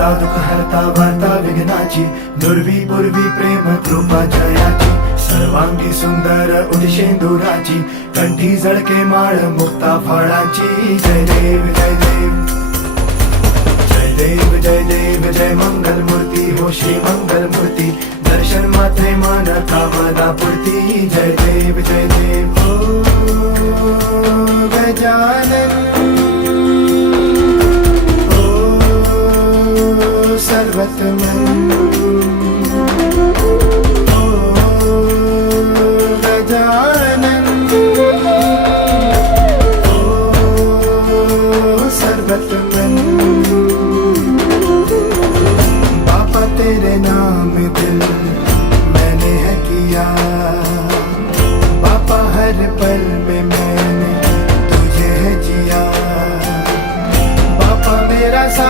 दाता दुःख हरता वार्ता विघ्नाची, दुर्वी पूर्वी प्रेम कृपा जयाची, सर्वांगी सुंदर उदिशेंदुराची, कंठी जळके माळ मुक्ता फळाची. जय देव जय देव जय देव जय देव जय मंगल मूर्ती हो श्री मंगल मूर्ती, दर्शन मात्रे मन कामना पूर्ती. जय देव जय देव ओ गजानन ओ सर्वतमन